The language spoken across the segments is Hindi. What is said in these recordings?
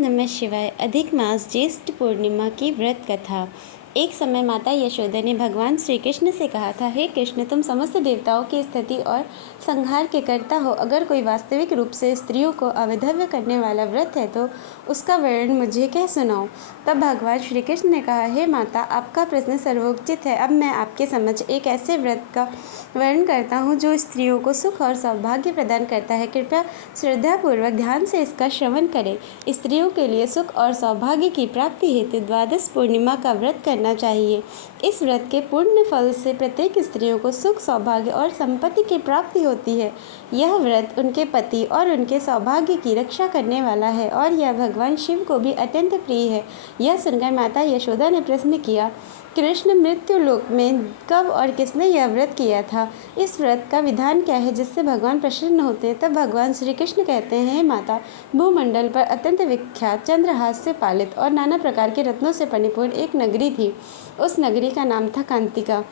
नमः शिवाय। अधिक मास ज्येष्ठ पूर्णिमा की व्रत कथा। एक समय माता यशोदा ने भगवान श्री कृष्ण से कहा था, हे कृष्ण, तुम समस्त देवताओं की स्थिति और संहार के कर्ता हो। अगर कोई वास्तविक रूप से स्त्रियों को अवैधव्य करने वाला व्रत है तो उसका वर्णन मुझे कह सुनाओ। तब भगवान श्री कृष्ण ने कहा, हे माता, आपका प्रश्न सर्वोचित है। अब मैं आपके समक्ष एक ऐसे व्रत का वर्णन करता हूँ जो स्त्रियों को सुख और सौभाग्य प्रदान करता है। कृपया श्रद्धापूर्वक ध्यान से इसका श्रवण करें। स्त्रियों के लिए सुख और सौभाग्य की प्राप्ति हेतु द्वादश पूर्णिमा का व्रत करना चाहिए। इस व्रत के पूर्ण फल से प्रत्येक स्त्रियों को सुख, सौभाग्य और संपत्ति की प्राप्ति होती है। यह व्रत उनके पति और उनके सौभाग्य की रक्षा करने वाला है और यह भगवान शिव को भी अत्यंत प्रिय है। यह सुनकर माता यशोदा ने प्रश्न किया, कृष्ण, मृत्यु लोक में कब और किसने यह व्रत किया था? इस व्रत का विधान क्या है जिससे भगवान प्रसन्न होते हैं? तब भगवान श्री कृष्ण कहते हैं, हे माता, भूमंडल पर अत्यंत विख्यात, चंद्रहास से पालित और नाना प्रकार के रत्नों से परिपूर्ण एक नगरी थी। उस नगरी का नाम था कांतिका।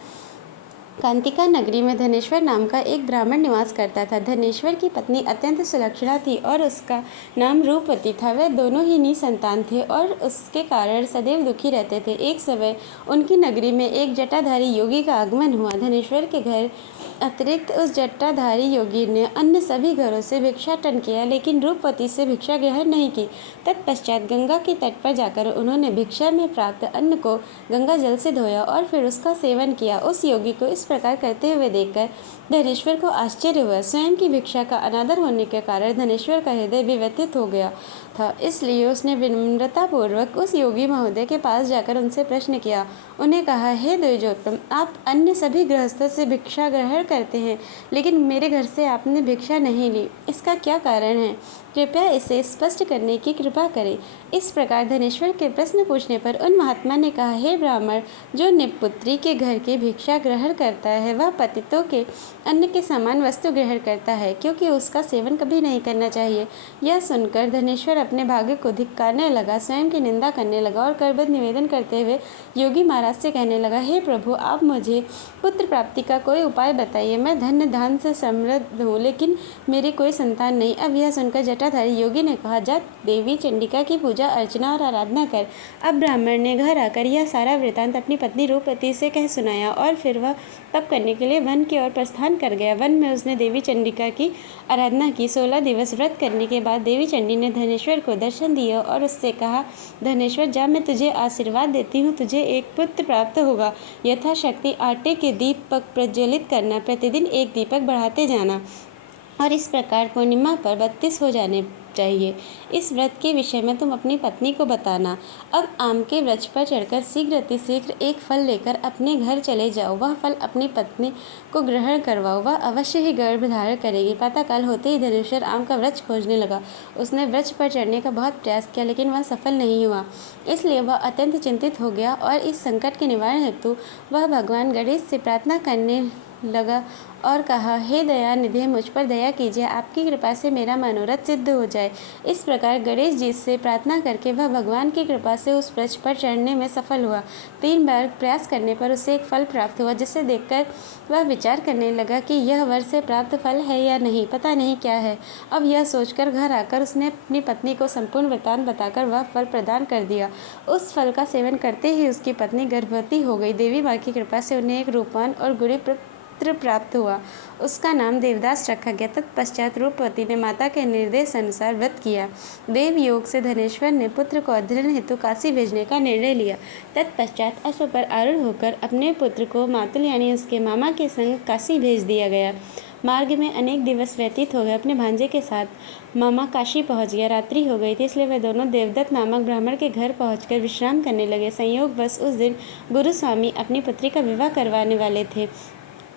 कांतिका नगरी में धनेश्वर नाम का एक ब्राह्मण निवास करता था। धनेश्वर की पत्नी अत्यंत सुलक्षणा थी और उसका नाम रूपवती था। वे दोनों ही निसंतान थे और उसके कारण सदैव दुखी रहते थे। एक समय उनकी नगरी में एक जटाधारी योगी का आगमन हुआ। धनेश्वर के घर अतिरिक्त उस जटाधारी योगी ने अन्य सभी घरों से भिक्षाटन किया, लेकिन रूपवती से भिक्षा ग्रहण नहीं की। तत्पश्चात गंगा के तट पर जाकर उन्होंने भिक्षा में प्राप्त अन्न को गंगा जल से धोया और फिर उसका सेवन किया। उस योगी को इस प्रकार करते हुए देखकर धनेश्वर को आश्चर्य हुआ। स्वयं की भिक्षा का अनादर होने के कारण धनेश्वर का हृदय भी व्यथित हो गया था। इसलिए उसने विनम्रतापूर्वक उस योगी महोदय के पास जाकर उनसे प्रश्न किया। उन्हें कहा, हे द्विजोत्तम, आप अन्य सभी गृहस्थों से भिक्षा ग्रहण करते हैं, लेकिन मेरे घर से आपने भिक्षा नहीं ली। इसका क्या कारण है? कृपया इसे स्पष्ट करने की कृपा करें। इस प्रकार धनेश्वर के प्रश्न पूछने पर उन महात्मा ने कहा, हे ब्राह्मण, जो निपुत्री के घर की भिक्षा ग्रहण करता है वह पतितों के अन्न के समान वस्तु ग्रहण करता है, क्योंकि उसका सेवन कभी नहीं करना चाहिए। यह सुनकर धनेश्वर अपने भाग्य को धिक्कारने लगा, स्वयं की निंदा करने लगा और करबद्ध निवेदन करते हुए योगी महाराज से कहने लगा, हे प्रभु, आप मुझे पुत्र प्राप्ति का कोई उपाय बताइए। मैं धन्य धान से समृद्ध हूँ, लेकिन मेरी कोई संतान नहीं। अब यह सुनकर जटाधारी योगी ने कहा, जा देवी चंडिका की पूजा अर्चना और आराधना कर। अब ब्राह्मण ने घर आकर यह सारा वृतांत अपनी पत्नी रूपवती से कह सुनाया और फिर वह तप करने के लिए वन की ओर प्रस्थान कर गया। वन में उसने देवी चंडिका की आराधना की। 16 दिवस व्रत करने के बाद देवी चंडी ने धनेश्वर को दर्शन दिया और उससे कहा, धनेश्वर, जा, मैं तुझे आशीर्वाद देती हूँ, तुझे एक पुत्र प्राप्त होगा। यथाशक्ति आटे के दीपक प्रज्वलित करना, प्रतिदिन एक दीपक बढ़ाते जाना और इस प्रकार पूर्णिमा पर 32 हो जाने चाहिए। इस व्रत के विषय में तुम अपनी पत्नी को बताना। अब आम के वृक्ष पर चढ़कर शीघ्र अतिशीघ्र एक फल लेकर अपने घर चले जाओ। वह फल अपनी पत्नी को ग्रहण करवाओ, वह अवश्य ही गर्भ धारण करेगी। प्रातःकाल होते ही धनेश्वर आम का वृक्ष खोजने लगा। उसने वृक्ष पर चढ़ने का बहुत प्रयास किया, लेकिन वह सफल नहीं हुआ। इसलिए वह अत्यंत चिंतित हो गया और इस संकट के निवारण हेतु वह भगवान गणेश से प्रार्थना करने लगा और कहा, हे दया निधि, मुझ पर दया कीजिए, आपकी कृपा से मेरा मनोरथ सिद्ध हो जाए। इस प्रकार गणेश जी से प्रार्थना करके वह भगवान की कृपा से उस वृक्ष पर चढ़ने में सफल हुआ। 3 बार प्रयास करने पर उसे एक फल प्राप्त हुआ, जिसे देखकर वह विचार करने लगा कि यह वर से प्राप्त फल है या नहीं, पता नहीं क्या है। अब यह सोचकर घर आकर उसने अपनी पत्नी को संपूर्ण वृतांत बताकर वह फल प्रदान कर दिया। उस फल का सेवन करते ही उसकी पत्नी गर्भवती हो गई। देवी माँ की कृपा से उन्हें एक रूपवान और गुणी पुत्र प्राप्त हुआ। उसका नाम देवदास रखा गया। तत्पश्चात रूपवती ने माता के निर्देश अनुसार व्रत किया। देव योग से धनेश्वर ने पुत्र को अध्ययन हेतु काशी भेजने का निर्णय लिया। तत्पश्चात अश्व पर आरूढ़ होकर अपने पुत्र को मातुल यानी उसके मामा के संग काशी भेज दिया गया। मार्ग में अनेक दिवस व्यतीत हो गए। अपने भांजे के साथ मामा काशी पहुंच गया। रात्रि हो गई थी, इसलिए वे दोनों देवदत्त नामक ब्राह्मण के घर पहुंचकर विश्राम करने लगे। संयोगवश उस दिन गुरुस्वामी अपनी पुत्री का विवाह करवाने वाले थे।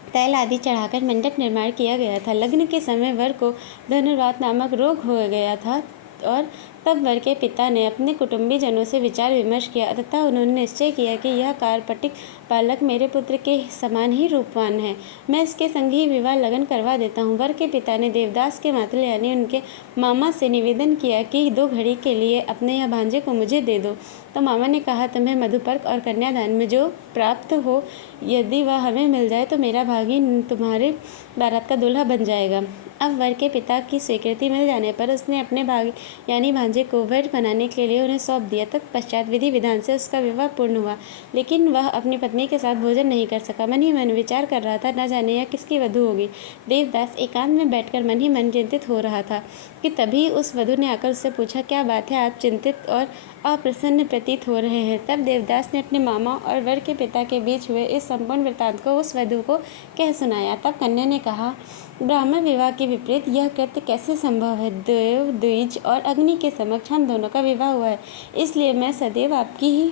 तैल आदि चढ़ाकर मंडप निर्माण किया गया था। लग्न के समय वर को धनुर्वात नामक रोग हो गया था और तब वर के पिता ने अपने कुटुंबी जनों से विचार विमर्श किया तथा उन्होंने निश्चय किया कि यह कारपटिक बालक मेरे पुत्र के समान ही रूपवान है, मैं इसके संग ही विवाह लगन करवा देता हूँ। वर के पिता ने देवदास के मातुल यानी उनके मामा से निवेदन किया कि 2 घड़ी के लिए अपने यह भांजे को मुझे दे दो। तो मामा ने कहा, तुम्हें मधुपर्क और कन्यादान में जो प्राप्त हो, यदि वह हमें मिल जाए तो मेरा भागी तुम्हारे बारात का दूल्हा बन जाएगा। अब वर के पिता की स्वीकृति मिल जाने पर उसने अपने भागी यानी भांजे भांजे को वर बनाने के लिए उन्हें सौंप दिया। तत्पश्चात विधि विधान से उसका विवाह पूर्ण हुआ, लेकिन वह अपनी पत्नी के साथ भोजन नहीं कर सका। मन ही मन विचार कर रहा था, न जाने यह किसकी वधू होगी। देवदास एकांत में बैठकर मन ही मन चिंतित हो रहा था कि तभी उस वधू ने आकर उससे पूछा, क्या बात है, आप चिंतित और अप्रसन्न प्रतीत हो रहे हैं। तब देवदास ने अपने मामा और वर के पिता के बीच हुए इस संपूर्ण वृत्तांत को उस वधू को कह सुनाया। तब कन्या ने कहा, ब्राह्मण विवाह के विपरीत यह कृत्य कैसे संभव है। देव, द्विज और अग्नि के समक्ष हम दोनों का विवाह हुआ है, इसलिए मैं सदैव आपकी ही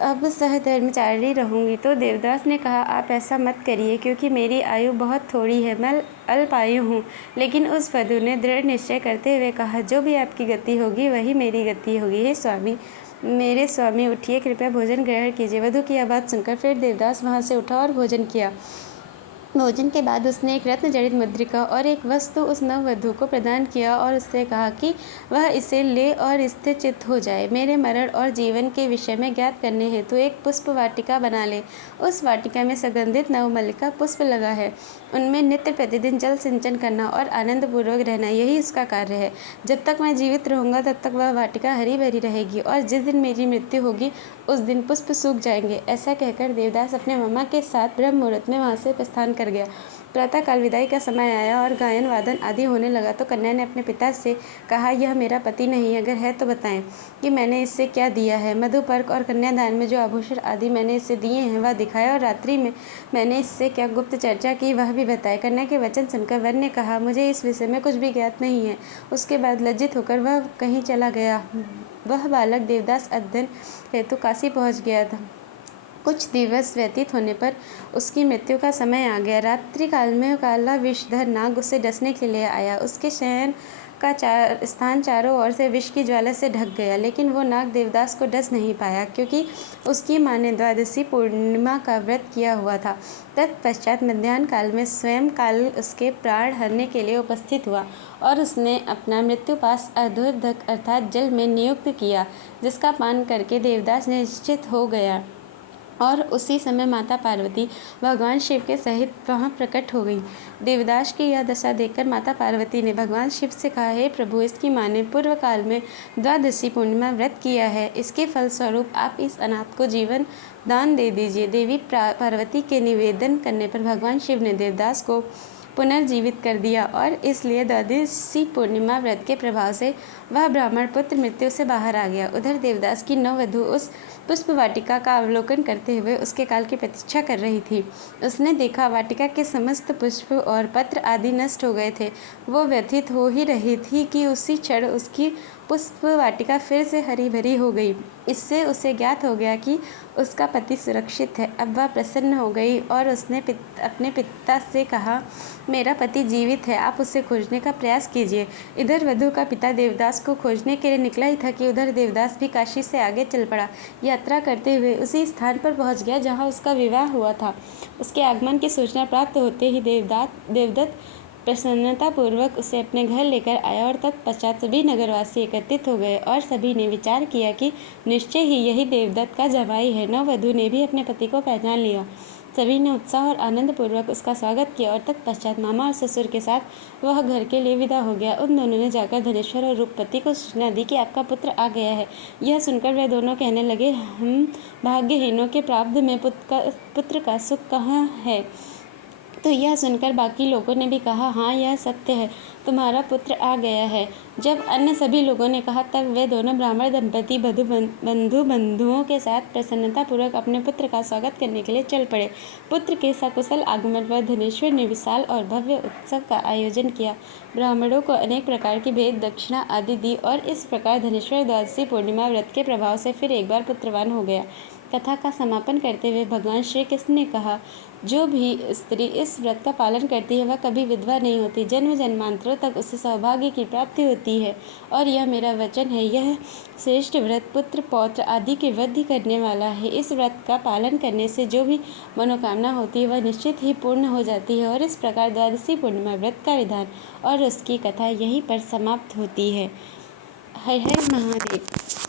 अब सहधर्मचारी रहूंगी। तो देवदास ने कहा, आप ऐसा मत करिए, क्योंकि मेरी आयु बहुत थोड़ी है, मैं अल्पायु हूँ। लेकिन उस वधू ने दृढ़ निश्चय करते हुए कहा, जो भी आपकी गति होगी वही मेरी गति होगी। हे स्वामी, मेरे स्वामी उठिए, कृपया भोजन ग्रहण कीजिए। वधू की यह बात सुनकर फिर देवदास वहाँ से उठा और भोजन किया। भोजन के बाद उसने एक रत्न जड़ित मुद्रिका और एक वस्तु उस नववधू को प्रदान किया और उससे कहा कि वह इसे ले और स्थिर चित्त हो जाए। मेरे मरण और जीवन के विषय में ज्ञात करने हेतु एक पुष्प वाटिका बना ले। उस वाटिका में सुगंधित नवमल्लिका पुष्प लगा है, उनमें नित्य प्रतिदिन जल सिंचन करना और आनंद पूर्वक रहना, यही उसका कार्य है। जब तक मैं जीवित रहूँगा तब तक वह वाटिका हरी भरी रहेगी, और जिस दिन मेरी मृत्यु होगी उस दिन पुष्प सूख जाएंगे। ऐसा कहकर देवदास अपने मामा के साथ ब्रह्म मुहूर्त में वहाँ से प्रस्थान कर गया। प्रातःकाल विदाई का समय आया और गायन वादन आदि होने लगा, तो कन्या ने अपने पिता से कहा, यह मेरा पति नहीं, अगर है तो बताएं कि मैंने इससे क्या दिया है। मधुपर्क और कन्यादान में जो आभूषण आदि मैंने इससे दिए हैं वह दिखाए, और रात्रि में मैंने इससे क्या गुप्त चर्चा की वह भी बताए। कन्या के वचन सुनकर वर ने कहा, मुझे इस विषय में कुछ भी ज्ञात नहीं है। उसके बाद लज्जित होकर वह कहीं चला गया। वह बालक देवदास अध्ययन हेतु काशी पहुँच गया था। कुछ दिवस व्यतीत होने पर उसकी मृत्यु का समय आ गया। रात्रि काल में काला विषधर नाग उसे डसने के लिए आया। उसके शयन का स्थान चारों ओर से विष की ज्वाला से ढक गया, लेकिन वो नाग देवदास को डस नहीं पाया, क्योंकि उसकी माँ ने द्वादशी पूर्णिमा का व्रत किया हुआ था। तत्पश्चात मध्याह्न काल में स्वयं काल उसके प्राण हरने के लिए उपस्थित हुआ, और उसने अपना मृत्युपाश अधोदक अर्थात जल में नियुक्त किया, जिसका पान करके देवदास निश्चित हो गया। और उसी समय माता पार्वती भगवान शिव के सहित वहाँ प्रकट हो गई। देवदास की यह दशा देखकर माता पार्वती ने भगवान शिव से कहा, हे प्रभु, इसकी माँ ने पूर्व काल में द्वादशी पूर्णिमा व्रत किया है, इसके फलस्वरूप आप इस अनाथ को जीवन दान दे दीजिए। देवी पार्वती के निवेदन करने पर भगवान शिव ने देवदास को पुनर्जीवित कर दिया, और इसलिए द्वादशी पूर्णिमा व्रत के प्रभाव से वह ब्राह्मण पुत्र मृत्यु से बाहर आ गया। उधर देवदास की नववधू उस पुष्प वाटिका का अवलोकन करते हुए उसके काल की प्रतीक्षा कर रही थी। उसने देखा वाटिका के समस्त पुष्प और पत्र आदि नष्ट हो गए थे। वो व्यथित हो ही रही थी कि उसी क्षण उसकी पुष्प वाटिका फिर से हरी भरी हो गई। इससे उसे ज्ञात हो गया कि उसका पति सुरक्षित है। अब वह प्रसन्न हो गई और उसने अपने पिता से कहा, मेरा पति जीवित है, आप उसे खोजने का प्रयास कीजिए। इधर वधू का पिता देवदास को खोजने के लिए निकला ही था कि उधर देवदास भी काशी से आगे चल पड़ा। यात्रा करते हुए उसी स्थान पर पहुंच गया जहां उसका विवाह हुआ था। उसके आगमन की सूचना प्राप्त होते ही देवदत्त प्रसन्नतापूर्वक उसे अपने घर लेकर आया, और तत्पश्चात सभी नगरवासी एकत्रित हो गए और सभी ने विचार किया कि निश्चय ही यही देवदत्त का जमाई है। नववधू ने भी अपने पति को पहचान लिया। सभी ने उत्साह और आनंद पूर्वक उसका स्वागत किया, और तत्पश्चात मामा और ससुर के साथ वह घर के लिए विदा हो गया। उन दोनों ने जाकर धनेश्वर और रूपपति को सूचना दी कि आपका पुत्र आ गया है। यह सुनकर वे दोनों कहने लगे, हम भाग्यहीनों के प्रारब्ध में पुत्र का सुख कहाँ है। तो यह सुनकर बाकी लोगों ने भी कहा, हाँ, यह सत्य है, तुम्हारा पुत्र आ गया है। जब अन्य सभी लोगों ने कहा, तब वे दोनों ब्राह्मण दंपति बंधुओं के साथ प्रसन्नतापूर्वक अपने पुत्र का स्वागत करने के लिए चल पड़े। पुत्र के सकुशल आगमन पर धनेश्वर ने विशाल और भव्य उत्सव का आयोजन किया। ब्राह्मणों को अनेक प्रकार की भेंट दक्षिणा आदि दी, और इस प्रकार धनेश्वर द्वादशी पूर्णिमा व्रत के प्रभाव से फिर एक बार पुत्रवान हो गया। कथा का समापन करते हुए भगवान श्री कृष्ण ने कहा, जो भी स्त्री इस व्रत का पालन करती है वह कभी विधवा नहीं होती, जन्म जन्मांतरों तक उसे सौभाग्य की प्राप्ति होती है। और यह मेरा वचन है, यह श्रेष्ठ व्रत पुत्र पौत्र आदि की वृद्धि करने वाला है। इस व्रत का पालन करने से जो भी मनोकामना होती है वह निश्चित ही पूर्ण हो जाती है। और इस प्रकार द्वादशी पूर्णिमा व्रत का विधान और उसकी कथा यहीं पर समाप्त होती है। हर हर महादेव।